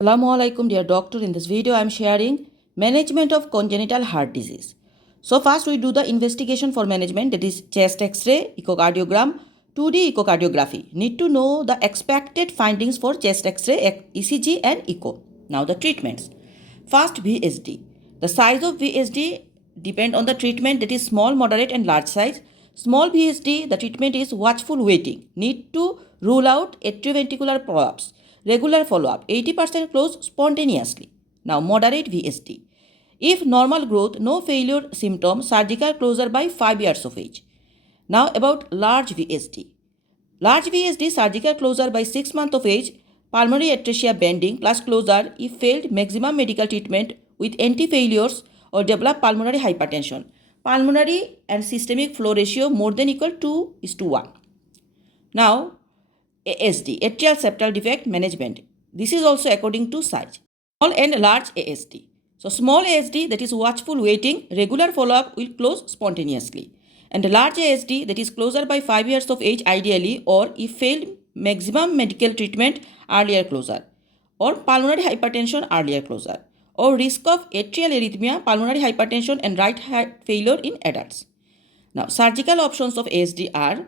Assalamualaikum dear doctor. In this video I am sharing management of congenital heart disease. So first we do the investigation for management, that is chest x-ray, echocardiogram, 2D echocardiography. Need to know the expected findings for chest x-ray, ECG and echo. Now the treatments. First VSD. The size of VSD depend on the treatment, that is small, moderate and large size. Small VSD, the treatment is watchful waiting. Need to rule out atrioventricular prolapse. Regular follow-up, 80% close spontaneously. Now moderate VSD. If normal growth, no failure symptom, surgical closure by 5 years of age. Now about large VSD. Large VSD surgical closure by 6 months of age, pulmonary atresia bending plus closure if failed maximum medical treatment with anti-failures or develop pulmonary hypertension. Pulmonary and systemic flow ratio more than equal 2:1. Now ASD, atrial septal defect management. This is also according to size. Small and large ASD. So small ASD, that is watchful waiting, regular follow-up will close spontaneously. And large ASD, that is closure by 5 years of age ideally, or if failed maximum medical treatment, earlier closure. Or pulmonary hypertension, earlier closure. Or risk of atrial arrhythmia, pulmonary hypertension and right heart failure in adults. Now surgical options of ASD are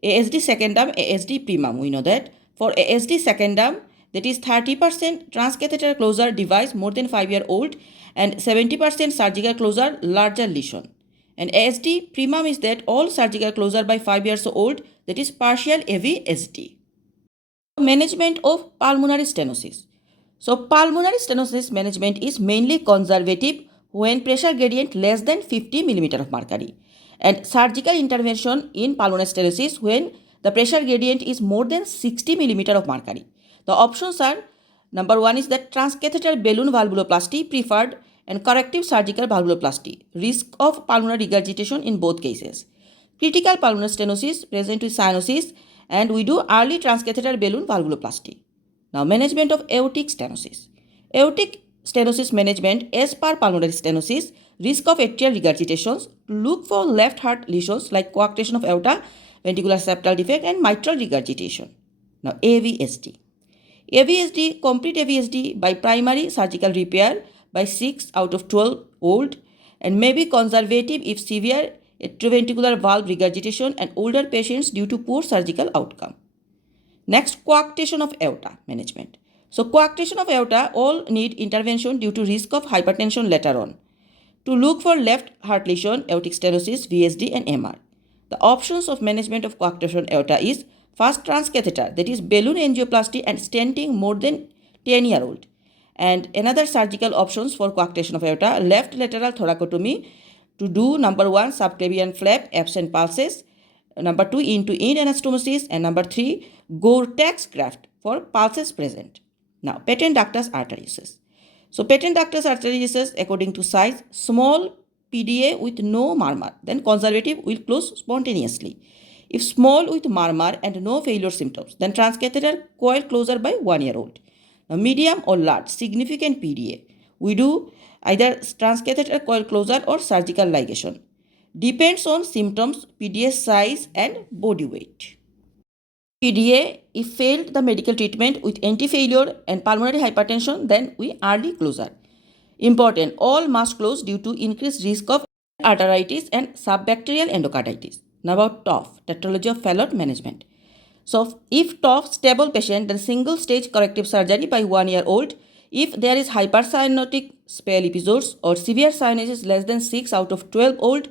ASD secondum, ASD primum. We know that for ASD secondum, that is 30% transcatheter closure device more than 5-year-old and 70% surgical closure larger lesion. And ASD primum is that all surgical closure by 5 years old, that is partial AVSD. Management of pulmonary stenosis. So pulmonary stenosis management is mainly conservative when pressure gradient less than 50 mm of mercury, and surgical intervention in pulmonary stenosis when the pressure gradient is more than 60 mm of mercury. The options are: number 1 is that transcatheter balloon valvuloplasty preferred and corrective surgical valvuloplasty. Risk of pulmonary regurgitation in both cases. Critical pulmonary stenosis present with cyanosis, and we do early transcatheter balloon valvuloplasty. Now management of aortic stenosis. Aortic stenosis management as per pulmonary stenosis, risk of atrial regurgitations, look for left heart lesions like coarctation of aorta, ventricular septal defect and mitral regurgitation. Now AVSD. AVSD, complete AVSD by primary surgical repair by 6 out of 12 old and may be conservative if severe atrioventricular valve regurgitation and older patients due to poor surgical outcome. Next, coarctation of aorta management. So coarctation of aorta all need intervention due to risk of hypertension later on. To look for left heart lesion, aortic stenosis, VSD and MR. The options of management of coarctation aorta is first transcatheter, that is balloon angioplasty and stenting more than 10-year-old. And another surgical options for coarctation of aorta, left lateral thoracotomy to do number 1 subclavian flap, absent pulses, number 2 in-to-in anastomosis, and number 3 Gore-Tex graft for pulses present. Now patent ductus arteriosus. So patent ductus arteriosus according to size, small PDA with no murmur, then conservative will close spontaneously. If small with murmur and no failure symptoms, then transcatheter coil closure by 1-year-old. Now medium or large significant PDA, we do either transcatheter coil closure or surgical ligation. Depends on symptoms, PDA size and body weight. PDA, if failed the medical treatment with anti-failure and pulmonary hypertension, then we early closure. Important, all must close due to increased risk of arteritis and subbacterial endocarditis. Now about TOF, tetralogy of Fallot management. So if TOF stable patient, then single stage corrective surgery by 1-year-old. If there is hypercyanotic spell episodes or severe cyanosis less than 6 out of 12 old,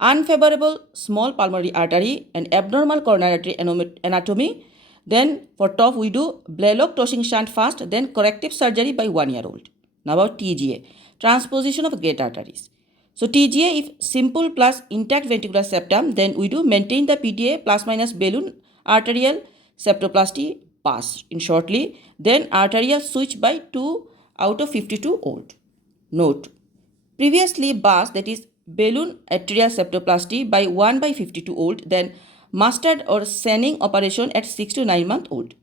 unfavorable small pulmonary artery and abnormal coronary artery anatomy, then for TOF we do Blalock tossing shunt first, then corrective surgery by 1-year-old. Now about TGA, transposition of great arteries. So TGA, if simple plus intact ventricular septum, then we do maintain the PTA plus minus balloon arterial septoplasty pass in shortly, then arterial switch by 2 out of 52 old. Note, previously BAS, that is balloon atrial septoplasty by 1 by 52 old, then mustard or Senning operation at 6 to 9 month old.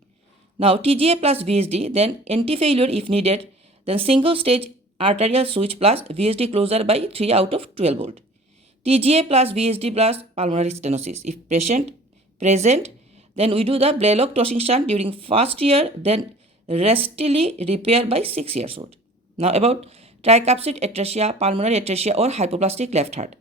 Now TGA plus VSD, then anti-failure if needed, then single stage arterial switch plus VSD closure by 3 out of 12 old. TGA plus VSD plus pulmonary stenosis. If patient present, then we do the Blalock tossing shunt during first year, then restily repair by 6 years old. Now about tricapsid atresia, pulmonary atresia or hypoplastic left heart.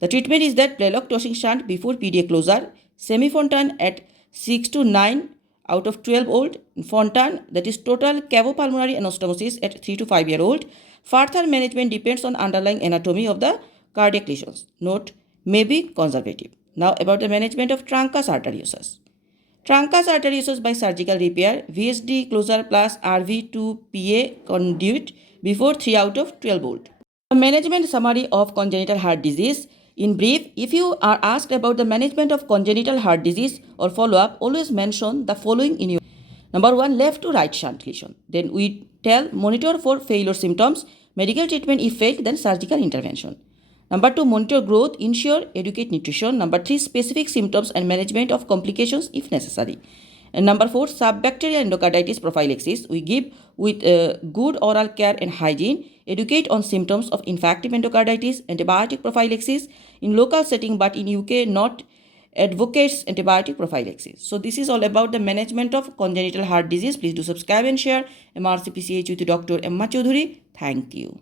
The treatment is that Blalock tossing shunt before PDA closure, semi-Fontan at 6 to 9 out of 12 old, Fontan, that is total cavopulmonary anastomosis at 3 to 5 year old. Further management depends on underlying anatomy of the cardiac lesions. Note, may be conservative. Now about the management of truncus arteriosus. Truncus arteriosus by surgical repair, VSD closure plus RV2PA conduit before 3 out of 12 old. The management summary of congenital heart disease. In brief, if you are asked about the management of congenital heart disease or follow-up, always mention the following in your Number 1, left to right shunt lesion. Then we tell monitor for failure symptoms, medical treatment if failed, then surgical intervention. Number 2, monitor growth, ensure educate nutrition. Number 3, specific symptoms and management of complications if necessary. And number 4, subbacterial endocarditis prophylaxis. We give with good oral care and hygiene, educate on symptoms of infective endocarditis, antibiotic prophylaxis in local setting but in UK not advocates antibiotic prophylaxis. So this is all about the management of congenital heart disease. Please do subscribe and share. MRCPCH with Dr. Emma Choudhury. Thank you.